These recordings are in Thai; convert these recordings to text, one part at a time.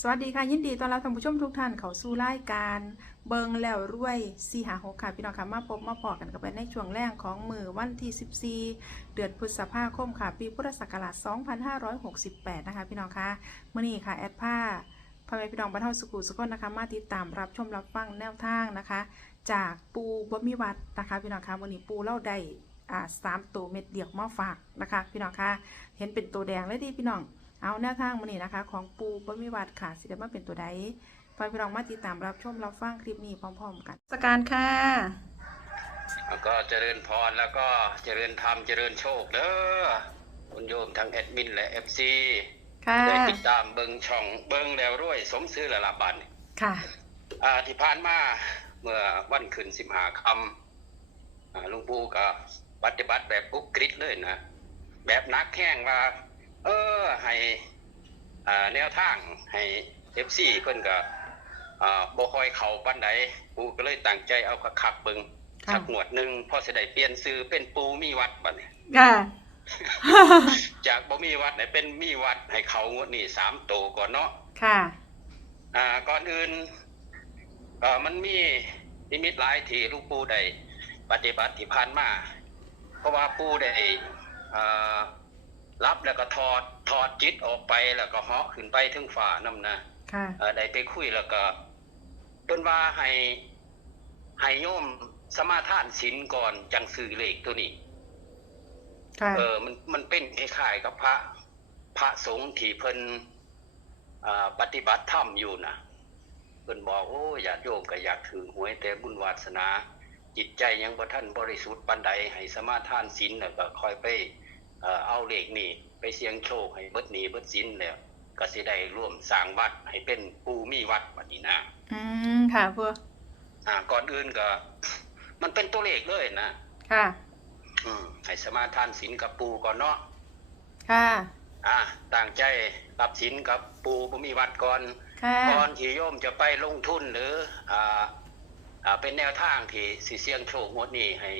สวัสดีค่ะ ยินดีต้อนรับท่านผู้ชมทุกท่านเข้าสู่รายการเบิงแล้วรวยสีหาหกค่ะพี่น้องค่ะมาพบมาพอกันกันไปในช่วงแรกของมือวันที่ 14 เดือนพฤษภาคมค่ะ ปีพุทธศักราช 2568 นะคะ พี่น้องค่ะมื่อนี้ค่ะ แอดผ้าพ่อแม่พี่น้องบรรเทาสุขุสุขนนะคะ มาติดตามรับชมรับฟังแนวทางนะคะ จากปูบะมีวัดนะคะ พี่น้องค่ะวันนี้ปูเล่าได้อ่าสามตัวเม็ดเดียวมาฝากนะคะ พี่น้องค่ะเห็นเป็นตัวแดงเลยดีพี่น้อง เอาแนวทางมันนี้นะคะ ของปูบมิวัดค่ะสิเดมาเป็นตัวใดไปพี่น้องมาติดตามรับชมรับฟังคลิปนี้พร้อม ๆ กันสการค่ะแล้วก็เจริญพรแล้วก็เจริญธรรมเจริญโชคเด้อคุณโยมทั้งแอดมินและเอฟซีค่ะได้ติดตามเบิงช่องเบิงแล้วรวย สมซื้อละละบันค่ะอ่าที่ผ่านมาเมื่อวันขึ้นสิบหาคำอ่าหลุงปู่ก็ปฏิบัติแบบปุ๊กกริดเลยนะ แบบนักแข่งว่า เออให้อ่าแนวทางให้เอฟซีเพิ่นก็อ่าบ่ค่อยเข้าปานใดปู่ก็เลยตั้งใจเอาคักๆเบิงค่ะ สักหมวดหนึ่งพอจะได้เปลี่ยนซื้อเป็นปูมีวัดบัดนี้ ค่ะ จากบ่มีวัดเนี่ยเป็นมีวัดให้เขางวดนี้สามโตวก่อนเนาะ ค่ะ อ่าก่อนอื่นเอ่อมันมีนิมิตหลายที่ลูกปูได้ปฏิบัติที่ผ่านมา เพราะว่าปูได้อ่า รับแล้วก็ถอดถอดจิตออกไปแล้วก็เหาะขึ้นไปถึงฝ่านํนะค่ะเอ่อได้ไปคุยแล้วก็เพิ่นว่าให้ให้โยมสมาทานศีลก่อนจังซื้อเลขตัวนี้ ค่ะเออมันมันเป็นคล้ายๆกับพระ พระสงฆ์ที่เพิ่นอ่าปฏิบัติธรรมอยู่นะเพิ่นบอกโอ้อยากโยมก็อยากถือหวยแต่บุญวาสนา จิตใจยังบ่ท่านบริสุทธิ์ปานใดให้สมาทานศีลแล้วก็คอยไป เอ่อเอาเลขนี่ไปเสี่ยงโชคให้เบิดหนี้เบิดสินแล้วก็สิได้ร่วมสร้างวัดให้เป็นปูมีวัดบัดนี้นะอืมค่ะพวกอ่าก่อนอื่นก็ มันเป็นตัวเลขเลยนะค่ะ อืมให้สมาทานศีลกับปูก่อนเนาะค่ะ อ่าต่างใจรับสินกับปูบุมีวัดก่อนค่ะก่อนที่โยมจะไปลงทุนหรืออ่าอ่าเป็นแนวทางที่สิเสี่ยงโชคงวดนี้ให้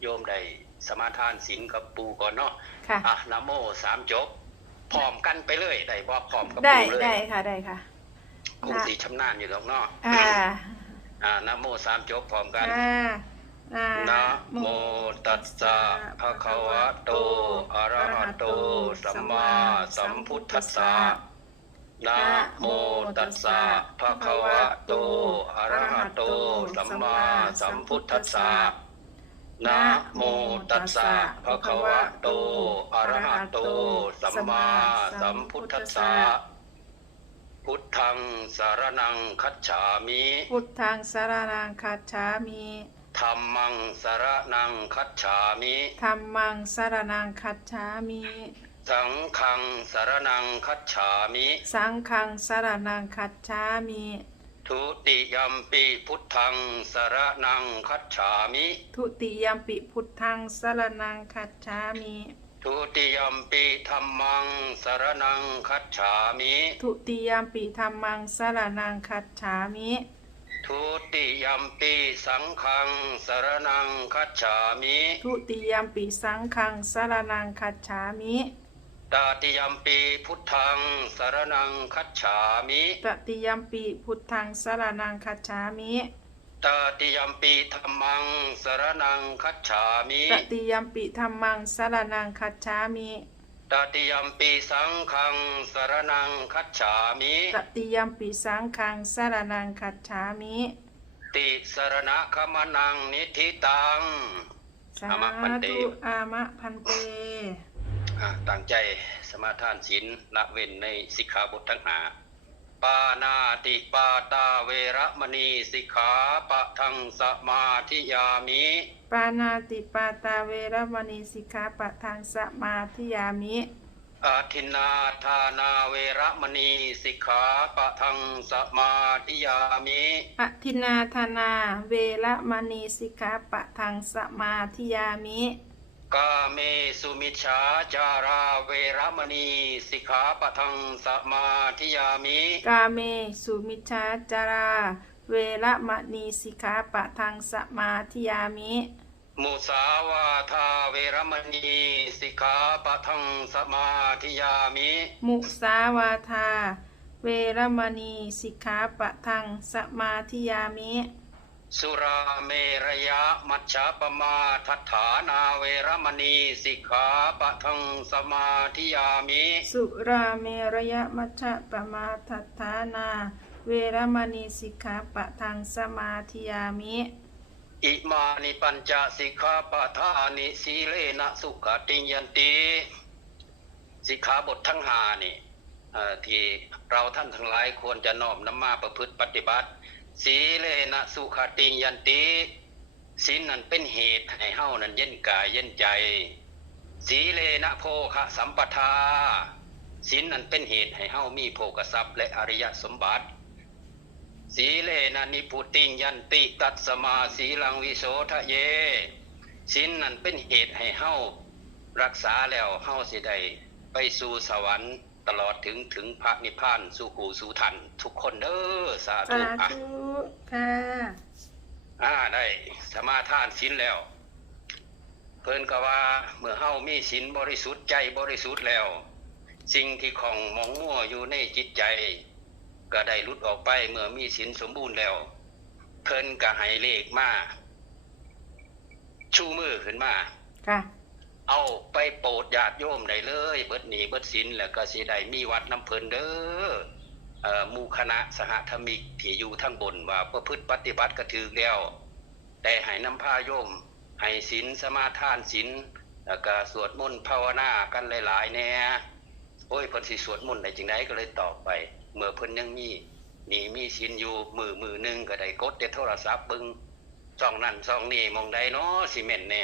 โยมได้ สมาทานศีลกับปูก่อนเนาะค่ะ อะนะโมสามจบพร้อมกันไปเลยได้บ่พร้อมกับได้ปูเลยได้ค่ะได้ค่ะ คงสีชำนาญอยู่หรอกเนาะอ่า อ่านะโมสามจบพร้อมกัน อ่าอ่านะโมตัสสะภะคะวะโตอะระหะโตสัมมาสัมพุทธัสสะนะโมตัสสะภะคะวะโตอะระหะโตสัมมาสัมพุทธัสสะ นะโมตัสสะภะคะวะโตอะระหะโต สัมมาสัมพุทธัสสะพุทธังสารนังคัจฉามิพุทธังสารนังคัจฉามิธัมมังสารนังคัจฉามิธัมมังสารนังคัจฉามิสังฆังสารนังคัจฉามิ สังฆังสารนังคัจฉามิ ทุติยัมปีพุทธังสารนังคัจฉามิ ทุติยมปิพุทธังสารนังคัจฉามิ ทุติยัมปีธัมมังสารนังคัจฉามิ ทุติยมปิธรรมังสารนังคัจฉามิ ทุติยัมปีสังฆังสารนังคัจฉามิ ทุติยมปิสังฆังสารนังคัจฉามิ ตติยัมปีพุทธังสารนังคัจฉามิตติยมปิพุทธังสารนังคัจฉามิตติยัมปีธัมมังสารนังคัจฉามิตติยมปิธรรมังสารนังคัจฉามิตติยัมปีสังฆังสารนังคัจฉามิตติยมปิสังฆังสารนังคัจฉามิติสรณะขมนังนิธิตังสาอามะพันเตธุอามะพันเต อ่าตั้งใจสมาทานศีลละเว้นในสิกขาบททั้งหาปานาติปาตาเวระมณีสิกขาปะทังสมาธิยามิ ปานาติปาตาเวรมณีสิกขาปะทังสมาธิยามิอาทินนาทานาเวระมณีสิกขาปะทังสมาธิยามิอทินาธนาเวรมณีสิกขาปะทังสมาธิยามิ กาเมสุมิชฌาจาราเวระมณีสิกขาปะทังสมาธิยามิกาเมสุมิชฌาจารา เวรมณีสิกขาปะทังสมาธิยามิ มุสาวาทาเวรมณีสิกขาปะทังสมาธิยามิมุสาวาทา เวเวรมณีสิกขาปะทังสมาธิยามิ สุราเมรยะมัชฌะปมาทัฏฐานาเวรมณีสิกขาปะทังสมาธิยามิ สุราเมรยมัชฌะปมาทัฏฐานา เวรมณีสิกขาปะทังสมาธิยามิ อิมานิปัญจสิกขาปะทานิสีเลนะสุขติยันติสิกขาบททั้งหานี่เอ่อที่เราท่านทั้งหลายควรจะน้อมนำมาประพฤติปฏิบัติ สีเลนะสุขติยันติศีลนั้นเป็นเหตุให้เฮานั้นเย็นกายเย็นใจ สีเลนะโภคะสัมปทาศีลนั้นเป็นเหตุให้เฮามีโภกทรัพย์และอริยสมบัติ สีเลนะนิพุติงยันติตัสมาสีลังวิโสทะเยศีลนั้นเป็นเหตุให้เฮารักษาแล้วเฮาสิได้ไปสู่สวรรค์ตลอดถึงถึงพระนิพพานสู่หูสู่ทันทุกคนเด้อสาสาธุอะธุ ค่ะ อ่าได้สมาทานศีลแล้ว เพิ่นก็ว่าเมื่อเฮามีศีลบริสุทธิ์ใจบริสุทธิ์แล้ว สิ่งที่ของหมองมั่วอยู่ในจิตใจ ก็ได้หลุดออกไปเมื่อมีศีลสมบูรณ์แล้ว เพิ่นก็ให้เลขมาชูมือขึ้นมา ค่ะ เอาไปโปรดญาติโยมได้เลย เบิดหนีเบิดศีลแล้วก็สิได้มีวัดน้ำเพิ่นเด้อเอ่อห มู่คณะสหธรรมิกที่อยู่ทั้งบนว่าประพฤติปฏิบัติก็ถือแล้วได้ให้นำพาโยมให้ศีลสมาทานศีลแล้วก็สวดมนต์ภาวนากันหลายๆแน่โอ้ยเพิ่นสิสวดมนต์ได้จังไดก็เลยตอบไป เมื่อเพิ่นยังมีหนี่มีศีลอยู่มือมือหนึงก็ได้กดแต่โทรศัพท์เบิ่งช่องนั่นช่องนี้มองใดเนาะสิแม่นแน่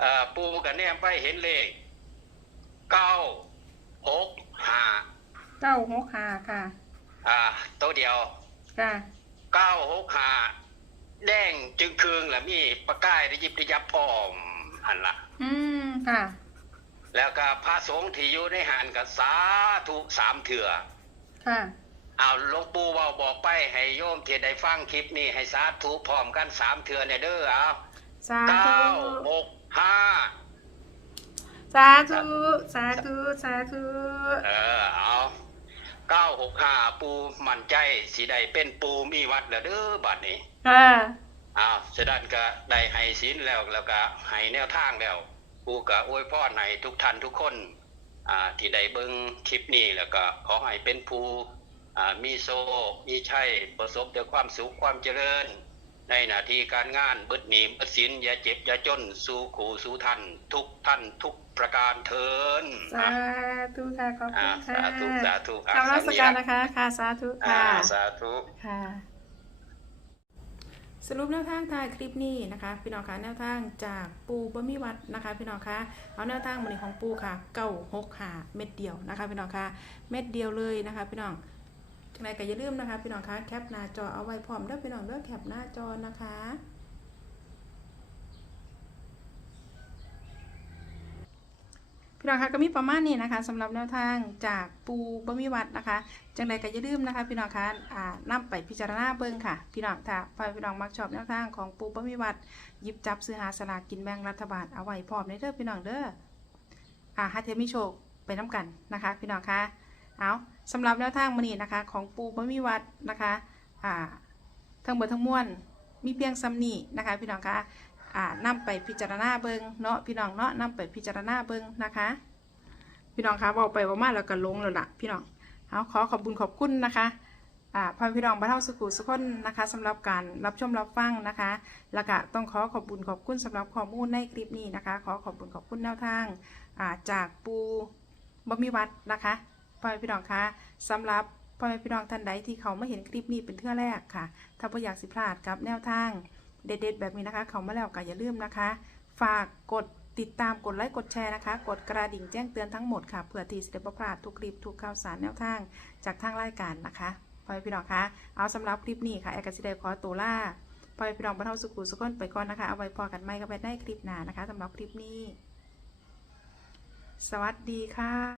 เอ่อปูกันเนี่ยไปเห็นเลขเก้าหกห้า เก้าหกห้าค่ะ อ่าตัวเดียวค่ะ เก้าหกห้าแดงจึงคืงและมีประกายระยิบระยับพร้อมหันละอืมค่ะ แล้วก็พระสงฆ์ที่อยู่ในหันกับสาธุสามเถื่อค่ะ เอาหลวงปู่เว่าบอกไปให้โยมที่ได้ฟังคลิปนี้ให้สาธุพร้อมกันสามเถื่อเนี่ยเด้อเอาสาธุเก้าหกห้าสาธุ สาธุ สาธุ เออเอา เก้าหกห้าปูมั่นใจสีใดเป็นปูมีวัดแล้วเด้อบัดนี้ค่ะอ้าวฉะนั้นก็ได้ให้ศีลแล้วแล้วก็ให้แนวทางแล้วปูก็อวยพรให้ทุกท่านทุกคนอ่าที่ได้เบิ่งคลิปนี้แล้วก็ขอให้เป็นผู้อ่ามีโซมีชัยประสบแต่ความสุขความเจริญ ในหน้าที่การงานเบิดหนีเบิดสินอย่าเจ็บอย่าจน สู่ขู่สู่ทันทุกท่านทุกประการเทินสาธุค่ะขอบคุอ่าณค่ะสาธุสาธุอะกรรมรัสการนะคะค่ะ สาธุอ่าค่ะสาธุค่ะ สรุปแนวทางท้ายคลิปนี้นะคะ พี่น้องคะแนวทางจากปูบะมีวัดนะคะ พี่น้องคะเอาแนวทางมือนี้ของปูค่ะเก้าหกหาเม็ดเดียวนะคะ พี่น้องคะเม็ดเดียวเลยนะคะ พี่น้อง จังไรก็อย่าลืมนะคะ พี่น้องคะแคปหน้าจอเอาไว้พร้อมเด้อพี่น้องเด้อแคปหน้าจอนะคะพี่น้องคะก็มีประมาณนี้นะคะสำหรับแนวทางจากปูบะมีวัดนะคะจังใดก็อย่าลืมนะคะ พี่น้องคะอ่านำไปพิจารณาเบิ่งค่ะ พี่น้องถ้าพอพี่น้องมักชอบแนวทางของปูบะมีวัดหยิบจับซื้อหาสลากกินแบ่งรัฐบาลเอาไว้พร้อมในเด้อพี่น้องเด้ออ่าฮาเทมิโชคไปน้ำกันนะคะ พี่น้องคะเอา สำหรับแนวทางมื้อนี้นะคะ ของปูบะมีวัดนะคะอ่าทั้งเบิดทั้งมวลมีเพียงซ้ำนี้นะคะ พี่น้องคะอ่านำไปพิจารณาเบิงเนาะพี่น้องเนาะนำไปพิจารณาเบิงนะคะ พี่น้องคะบอกไปว่ามาแล้วก็ลงแล้วล่ะพี่น้องเอาขอขอบคุณขอบคุณนะคะพ่อพี่น้องบ้านเฮาสุขุสุขคนนะคะสำหรับการรับชมรับฟังนะคะ แล้วก็ต้องขอขอบคุณขอบคุณสำหรับข้อมูลในคลิปนี้นะคะ ขอขอบคุณขอบคุณแนวทางาจากปูบะมีวัดนะคะ พ่อพี่น้องคะสำหรับพ่อพี่น้องท่านใดที่เขาไม่เห็นคลิปนี้เป็นเทื่อแรกค่ะ ถ้าไม่ออยากสิพลาดกับแนวทางเด็ดๆแบบนี้นะคะ เขามาแล้วก็อย่าลืมนะคะ ฝากกดติดตามกดไลค์กดแชร์นะคะ กดกระดิ่งแจ้งเตือนทั้งหมดค่ะเพื่อที่จะได้บ่พลาดทุกคลิปทุกข่าวสารแนวทางจากทางรายการนะคะพ่อแม่พี่น้องคะเอาสำหรับคลิปนี้ค่ะแอร์กสิเดขอตัวล่าพ่อแม่พี่น้องบรรเทาสุขุสุขนไปก่อนนะคะเอาไว้พอกันไม่ก็ไปได้คลิปหน้านะคะสำหรับคลิปนี้ สวัสดีค่ะ